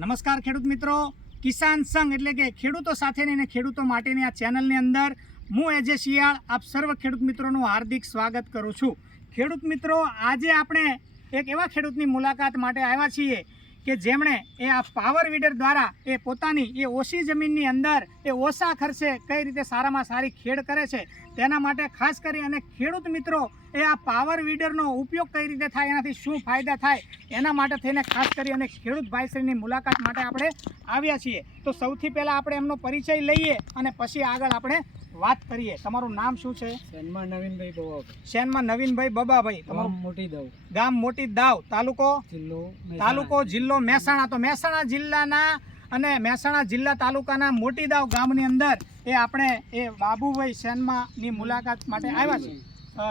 નમસ્કાર ખેડૂત મિત્રો. કિસાન સંઘ એટલે કે ખેડૂતો સાથેની અને ખેડૂતો માટેની આ ચેનલની અંદર હું એજે શિયાળ આપ સર્વ ખેડૂત મિત્રોનું હાર્દિક સ્વાગત કરું છું. ખેડૂત મિત્રો, આજે આપણે એક એવા ખેડૂતની મુલાકાત માટે આવ્યા છીએ કે જેમણે એ આ પાવર વીડર દ્વારા એ પોતાની એ ઓછી જમીનની અંદર એ ઓછા ખર્ચે કઈ રીતે સારામાં સારી ખેડ કરે છે, તેના માટે ખાસ કરી અને ખેડૂત મિત્રો એ આ પાવર વીડરનો ઉપયોગ કઈ રીતે થાય, એનાથી શું ફાયદા થાય, એના માટે થઈને ખાસ કરી અને ખેડૂત ભાઈશ્રીની મુલાકાત માટે આપણે આવ્યા છીએ. તો સૌથી પહેલાં આપણે એમનો પરિચય લઈએ અને પછી આગળ આપણે વાત કરીએ તમારું નામ શું છે? શેનમાં નવીનભાઈ બબાભાઈ શેનમાં નવીનભાઈ બબાભાઈ. તમારું મોટી દાવ. ગામ મોટી દાવ. તાલુકો? જિલ્લો તાલુકો જિલ્લો મહેસાણા. તો મહેસાણા જિલ્લાના અને મહેસાણા જિલ્લા તાલુકાના મોટી દાવ ગામની અંદર એ આપણે એ બાબુભાઈ શેનમાની મુલાકાત માટે આવ્યા છીએ.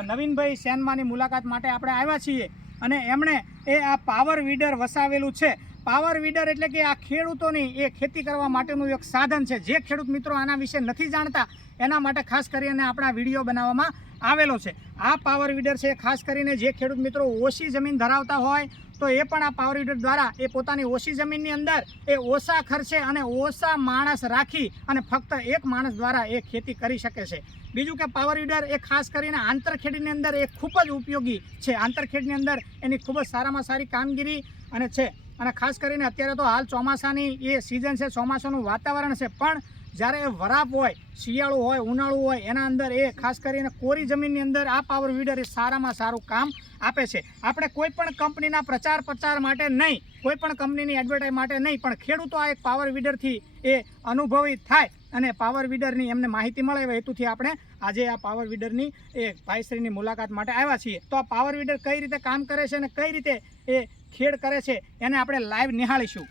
નવીનભાઈ શેનમાની મુલાકાત માટે આપણે આવ્યા છીએ. અને એમણે એ આ પાવર વીડર વસાવેલું છે. પાવર વીડર એટલે કે આ ખેડૂતોની એ ખેતી કરવા માટેનું એક સાધન છે. જે ખેડૂત મિત્રો આના વિશે નથી જાણતા, એના માટે ખાસ કરીને આપણા વીડિયો બનાવવામાં આવેલો છે. આ પાવર વીડર છે ખાસ કરીને જે ખેડૂત મિત્રો ઓછી જમીન ધરાવતા હોય, તો એ પણ આ પાવર વીડર દ્વારા એ પોતાની ઓછી જમીનની અંદર એ ઓછા ખર્ચે અને ઓછા માણસ રાખી અને ફક્ત એક માણસ દ્વારા એ ખેતી કરી શકે છે. બીજું કે પાવર વીડર એ ખાસ કરીને આંતરખેડની અંદર એ ખૂબ જ ઉપયોગી છે. આંતરખેડની અંદર એની ખૂબ જ સારામાં સારી કામગીરી અને છે અને ખાસ કરીને અત્યારે તો હાલ ચોમાસાની એ સિઝન છે, ચોમાસાનું વાતાવરણ છે. પણ જ્યારે એ વરાપ હોય, શિયાળું હોય, ઉનાળું હોય, એના અંદર એ ખાસ કરીને કોરી જમીનની અંદર આ પાવર વીડર એ સારામાં સારું કામ આપે છે. આપણે કોઈ પણ કંપનીના પ્રચાર પ્રચાર માટે નહીં, કોઈ પણ કંપનીની એડવર્ટાઇઝ માટે નહીં, પણ ખેડૂતો આ એક પાવર વીડરથી એ અનુભવી થાય અને પાવર વીડરની એમને માહિતી મળે એવા હેતુથી આપણે આજે આ પાવર વીડરની એ ભાઈશ્રીની મુલાકાત માટે આવ્યા છીએ. તો આ પાવર વીડર કઈ રીતે કામ કરે છે અને કઈ રીતે એ ખેડ કરે છે એને આપણે લાઈવ નિહાળીશું.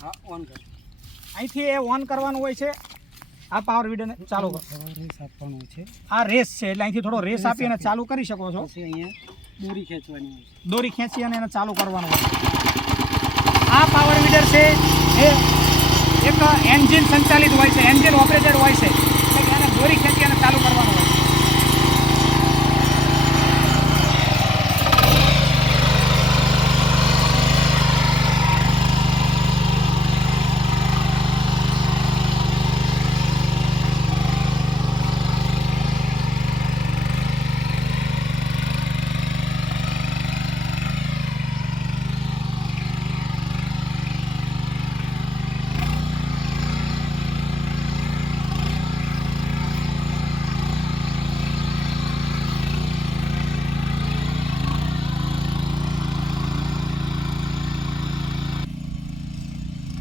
હા ઓન કર. અહીંથી એ ઓન કરવાનું હોય છે. આ પાવર વીડરને ચાલુ કરો. રેસ આપવાનું છે. આ રેસ છે એટલે અહીંથી થોડો રેસ આપી અને ચાલુ કરી શકો છો. અહીંયા દોરી ખેંચવાની હોય દોરી ખેંચી અને એને ચાલુ કરવાનું હોય આ પાવર વીડર છે એ એક એન્જિન સંચાલિત હોય છે એન્જિન ઓપરેટેડ હોય છે. એટલે એને દોરી ખેંચી અને ચાલુ કરવાનું હોય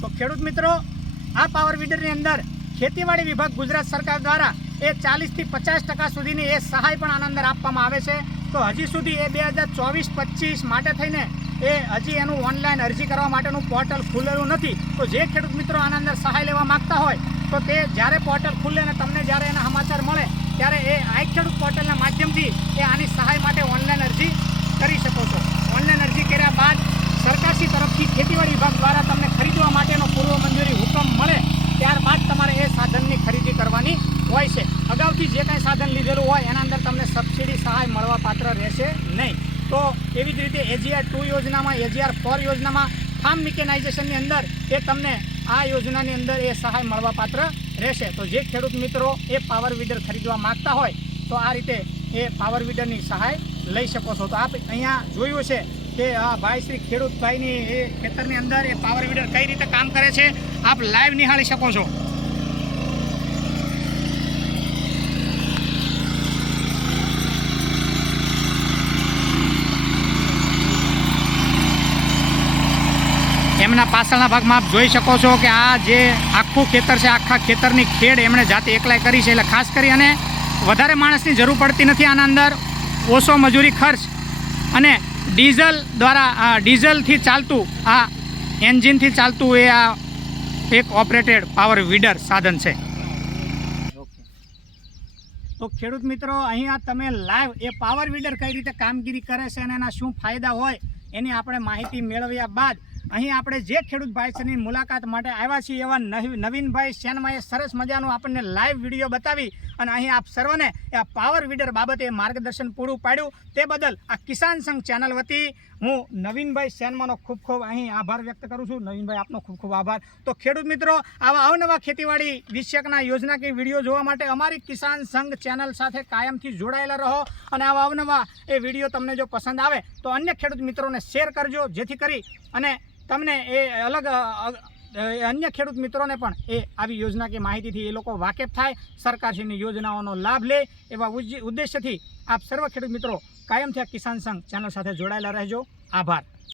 તો ખેડૂત મિત્રો, આ પાવર વીડરની અંદર ખેતીવાડી વિભાગ ગુજરાત સરકાર દ્વારા એ ચાલીસથી પચાસ ટકા સુધીની એ સહાય પણ આના અંદર આપવામાં આવે છે. તો હજી સુધી એ બે હજાર ચોવીસ પચીસ માટે થઈને એ હજી એનું ઓનલાઈન અરજી કરવા માટેનું પોર્ટલ ખુલેલું નથી. તો જે ખેડૂત મિત્રો આના અંદર સહાય લેવા માગતા હોય, તો તે જ્યારે પોર્ટલ ખુલે અને તમને જ્યારે એના સમાચાર મળે, ત્યારે એ આઈ ખેડૂત પોર્ટલના માધ્યમથી એ આની સહાય માટે ઓનલાઈન અરજી કરી શકો છો ઓનલાઈન અરજી કર્યા બાદ સરકારશ્રી તરફથી ખેતીવાડી વિભાગ દ્વારા તમને ખરીદવા માટેનો પૂર્વ મંજૂરી હુકમ મળે ત્યારબાદ તમારે એ સાધનની ખરીદી કરવાની હોય છે અગાઉથી જે કાંઈ સાધન લીધેલું હોય, એના અંદર તમને સબસિડી સહાય મળવા પાત્ર રહેશે નહીં. તો એવી જ રીતે એજીઆર ટુ યોજનામાં એજીઆર ફોર યોજનામાં ફાર્મ મિકેનાઇઝેશનની અંદર એ તમને આ યોજનાની અંદર એ સહાય મળવા પાત્ર રહેશે. તો જે ખેડૂત મિત્રો એ પાવર વીડર ખરીદવા માગતા હોય, તો આ રીતે એ પાવર વીડરની સહાય લઈ શકો છો. તો આપ અહીંયા જોયું છે કે, આ ભાઈ શ્રી ખેડૂતભાઈની એ ખેતરની અંદર એ પાવર વીડર કઈ રીતે કામ કરે છે, આપ લાઈવ નિહાળી શકો છો. એમના પાછળના ભાગમાં આપ જોઈ શકો છો કે આ જે આખું ખેતર છે, આખા ખેતરની ખેડ એમણે જાતે એકલાય કરી છે. એટલે ખાસ કરી અને વધારે માણસની જરૂર પડતી નથી આના અંદર. ઓછો મજૂરી ખર્ચ અને ડીઝલ દ્વારા, આ ડીઝલથી ચાલતું, આ એન્જિનથી ચાલતું એ આ એક ઓપરેટેડ પાવર વીડર સાધન છે. તો ખેડૂત મિત્રો, અહીંયા તમે લાઈવ એ પાવર વીડર કઈ રીતે કામગીરી કરે છે અને એના શું ફાયદા હોય એની આપણે માહિતી મેળવ્યા બાદ અહીં આપણે જે ખેડૂત ભાઈ છે મુલાકાત માટે આવ્યા છીએ એવા નવી- નવીનભાઈ સેનમાએ સરસ મજાનું આપણને લાઈવ વીડિયો બતાવી અને અહીં આપ સર્વને આ પાવર વીડર બાબતે માર્ગદર્શન પૂરું પાડ્યું. તે બદલ આ કિસાન સંઘ ચેનલ વતી હું નવીનભાઈ સેનમાનો ખૂબ ખૂબ અહીં આભાર વ્યક્ત કરું છું. નવીનભાઈ, આપનો ખૂબ ખૂબ આભાર. તો ખેડૂત મિત્રો, આવા અવનવા ખેતીવાડી વિષયકના યોજના કે વીડિયો જોવા માટે અમારી કિસાન સંઘ ચેનલ સાથે કાયમથી જોડાયેલા રહો અને આવા અવનવા એ વીડિયો તમને જો પસંદ આવે તો અન્ય ખેડૂત મિત્રોને શેર કરજો. જેથી કરી અને તમને એ અલગ અન્ય ખેડૂત મિત્રોને પણ એ આવી યોજના કે માહિતીથી એ લોકો વાકેફ થાય. સરકારશ્રીની યોજનાઓનો લાભ લે. એવા ઉદ્દેશ્યથી આપ સર્વ ખેડૂત મિત્રો કાયમથી આ કિસાન સંઘ ચેનલ સાથે જોડાયેલા રહેજો. આભાર.